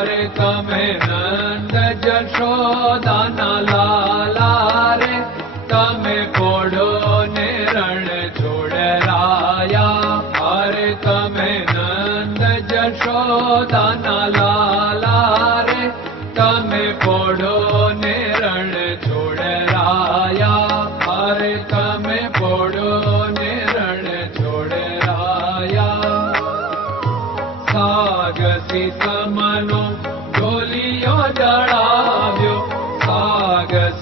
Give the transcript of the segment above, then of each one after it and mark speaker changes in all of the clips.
Speaker 1: रे तमें नंद जशोदा नाला रे। तमें पोड़ो ने रण छोड़ राया। हरे तमें नंद जशोदा नाला रे। तमें पोड़ो ने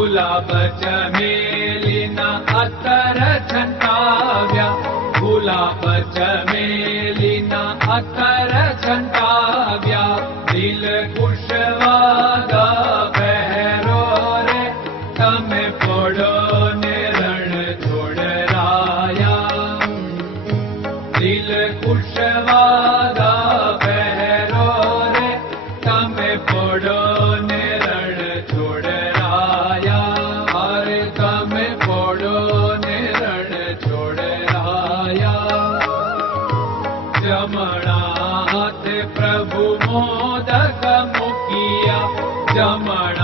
Speaker 1: गुलाब चमेलिना भुलाच जलिना गुलाब चमेलिना अतर अत्र दिल रमण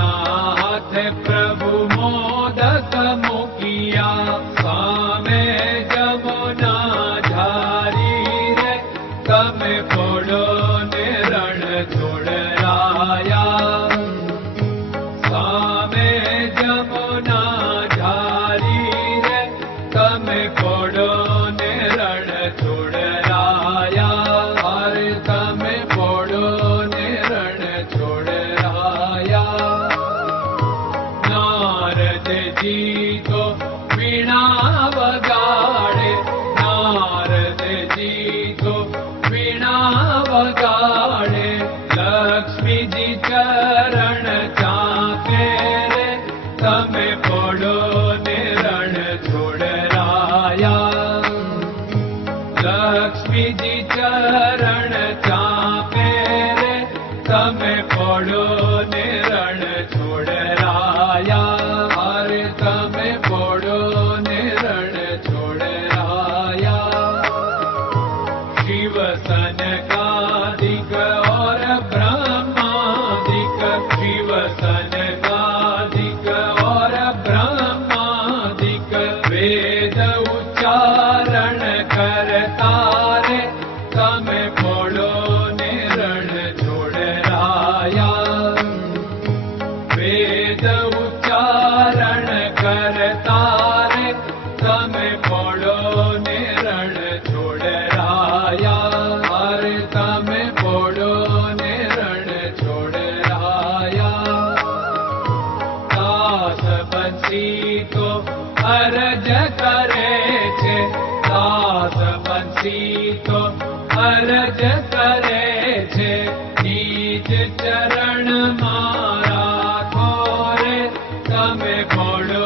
Speaker 1: ीतो हीज चरण मारा खोरे तमे भोडो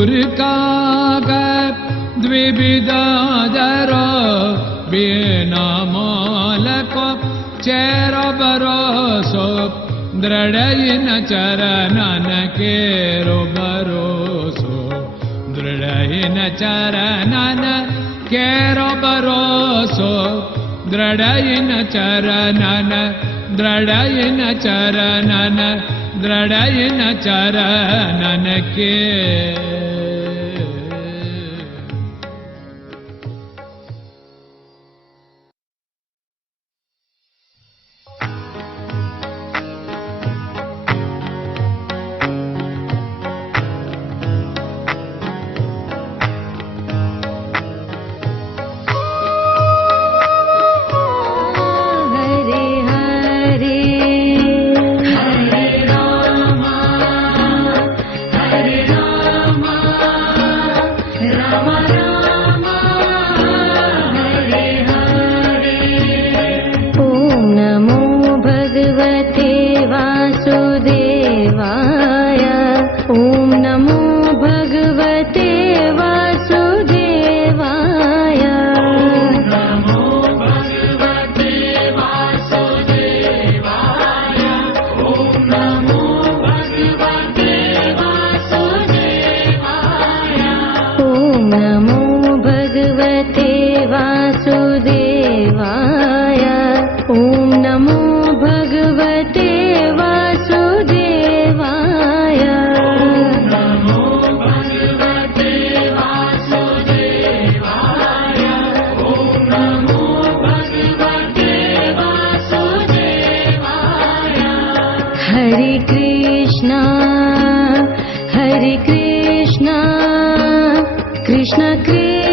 Speaker 1: का द्विविदादर बिना मालको चेर बरोसो दृढयिन चरणन केरो दृढयिन चरणन केरो दृढयिन चरणन दृढयिन चरणन दृढयिन चरणन
Speaker 2: कृष्ण कृष्ण।